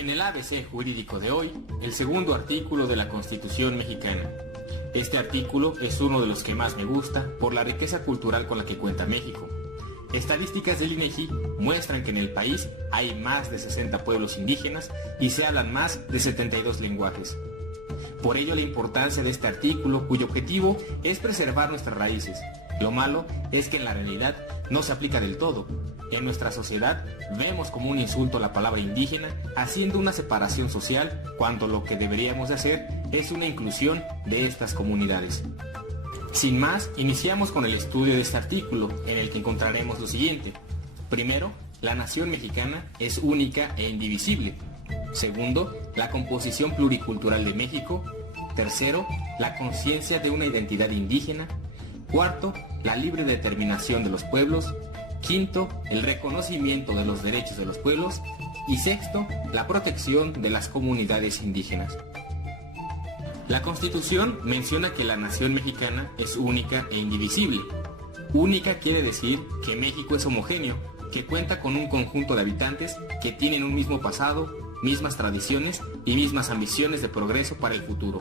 En el ABC jurídico de hoy, el segundo artículo de la Constitución mexicana. Este artículo es uno de los que más me gusta por la riqueza cultural con la que cuenta México. Estadísticas del INEGI muestran que en el país hay más de 60 pueblos indígenas y se hablan más de 72 lenguajes. Por ello la importancia de este artículo, cuyo objetivo es preservar nuestras raíces. Lo malo es que en la realidad no se aplica del todo. En nuestra sociedad vemos como un insulto la palabra indígena, haciendo una separación social, cuando lo que deberíamos de hacer es una inclusión de estas comunidades. Sin más, iniciamos con el estudio de este artículo, en el que encontraremos lo siguiente. Primero, la nación mexicana es única e indivisible. Segundo, la composición pluricultural de México. Tercero, la conciencia de una identidad indígena. Cuarto, la libre determinación de los pueblos. Quinto, el reconocimiento de los derechos de los pueblos. Y sexto, la protección de las comunidades indígenas. La Constitución menciona que la nación mexicana es única e indivisible. Única quiere decir que México es homogéneo, que cuenta con un conjunto de habitantes que tienen un mismo pasado, mismas tradiciones y mismas ambiciones de progreso para el futuro.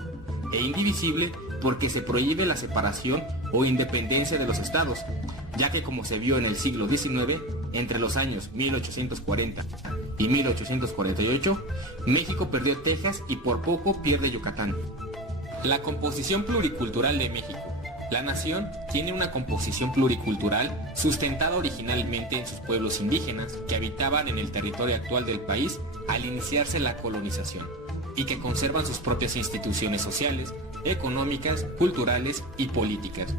E indivisible porque se prohíbe la separación o independencia de los estados, ya que como se vio en el siglo XIX, entre los años 1840 y 1848, México perdió Texas y por poco pierde Yucatán. La composición pluricultural de México. La nación tiene una composición pluricultural sustentada originalmente en sus pueblos indígenas que habitaban en el territorio actual del país al iniciarse la colonización y que conservan sus propias instituciones sociales, económicas, culturales y políticas.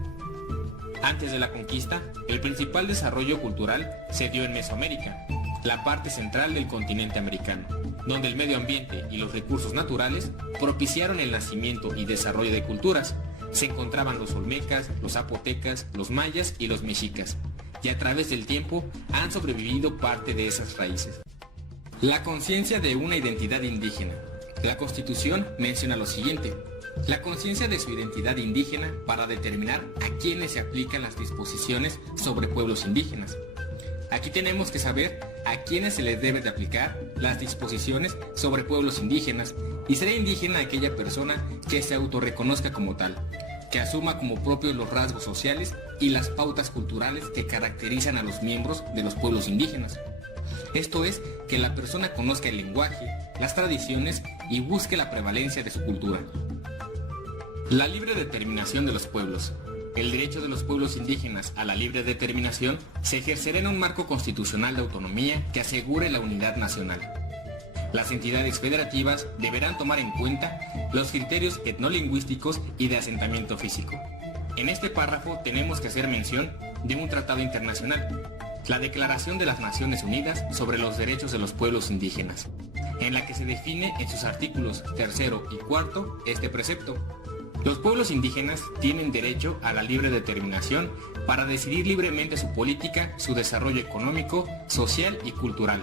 Antes de la conquista, el principal desarrollo cultural se dio en Mesoamérica, la parte central del continente americano, donde el medio ambiente y los recursos naturales propiciaron el nacimiento y desarrollo de culturas. Se encontraban los olmecas, los zapotecas, los mayas y los mexicas, y a través del tiempo han sobrevivido parte de esas raíces. La conciencia de una identidad indígena. La Constitución menciona lo siguiente: la conciencia de su identidad indígena para determinar a quiénes se aplican las disposiciones sobre pueblos indígenas. Aquí tenemos que saber a quiénes se les debe de aplicar las disposiciones sobre pueblos indígenas, y será indígena aquella persona que se autorreconozca como tal, que asuma como propios los rasgos sociales y las pautas culturales que caracterizan a los miembros de los pueblos indígenas. Esto es, que la persona conozca el lenguaje, las tradiciones y busque la prevalencia de su cultura. La libre determinación de los pueblos. El derecho de los pueblos indígenas a la libre determinación se ejercerá en un marco constitucional de autonomía que asegure la unidad nacional. Las entidades federativas deberán tomar en cuenta los criterios etnolingüísticos y de asentamiento físico. En este párrafo tenemos que hacer mención de un tratado internacional, la Declaración de las Naciones Unidas sobre los Derechos de los Pueblos Indígenas, en la que se define en sus artículos 3º y 4º este precepto. Los pueblos indígenas tienen derecho a la libre determinación para decidir libremente su política, su desarrollo económico, social y cultural,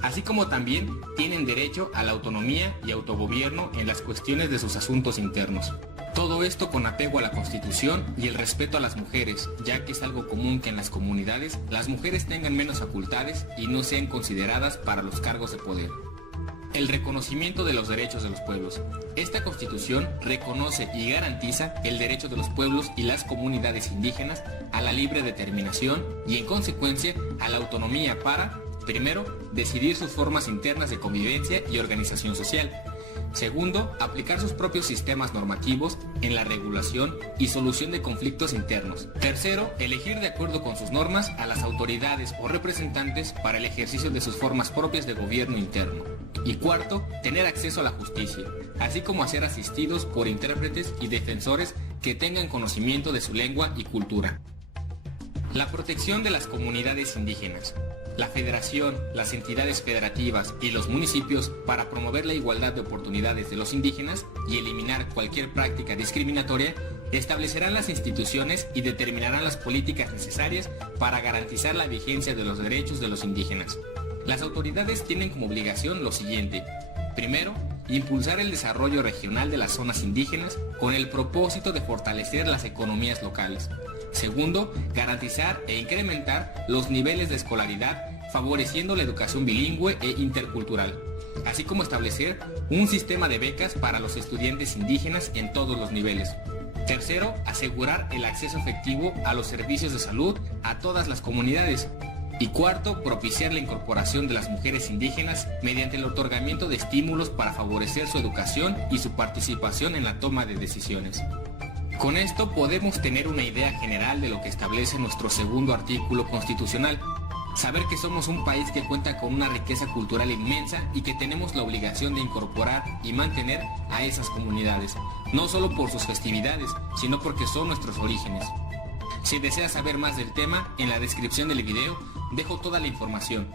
así como también tienen derecho a la autonomía y autogobierno en las cuestiones de sus asuntos internos. Todo esto con apego a la Constitución y el respeto a las mujeres, ya que es algo común que en las comunidades las mujeres tengan menos facultades y no sean consideradas para los cargos de poder. El reconocimiento de los derechos de los pueblos. Esta Constitución reconoce y garantiza el derecho de los pueblos y las comunidades indígenas a la libre determinación y, en consecuencia, a la autonomía para, primero, decidir sus formas internas de convivencia y organización social. Segundo, aplicar sus propios sistemas normativos en la regulación y solución de conflictos internos. Tercero, elegir de acuerdo con sus normas a las autoridades o representantes para el ejercicio de sus formas propias de gobierno interno. Y cuarto, tener acceso a la justicia, así como a ser asistidos por intérpretes y defensores que tengan conocimiento de su lengua y cultura. La protección de las comunidades indígenas. La Federación, las entidades federativas y los municipios, para promover la igualdad de oportunidades de los indígenas y eliminar cualquier práctica discriminatoria, establecerán las instituciones y determinarán las políticas necesarias para garantizar la vigencia de los derechos de los indígenas. Las autoridades tienen como obligación lo siguiente: primero, impulsar el desarrollo regional de las zonas indígenas con el propósito de fortalecer las economías locales. Segundo, garantizar e incrementar los niveles de escolaridad, favoreciendo la educación bilingüe e intercultural, así como establecer un sistema de becas para los estudiantes indígenas en todos los niveles. Tercero, asegurar el acceso efectivo a los servicios de salud a todas las comunidades. Y cuarto, propiciar la incorporación de las mujeres indígenas mediante el otorgamiento de estímulos para favorecer su educación y su participación en la toma de decisiones. Con esto podemos tener una idea general de lo que establece nuestro segundo artículo constitucional. Saber que somos un país que cuenta con una riqueza cultural inmensa y que tenemos la obligación de incorporar y mantener a esas comunidades, no solo por sus festividades, sino porque son nuestros orígenes. Si deseas saber más del tema, en la descripción del video dejo toda la información.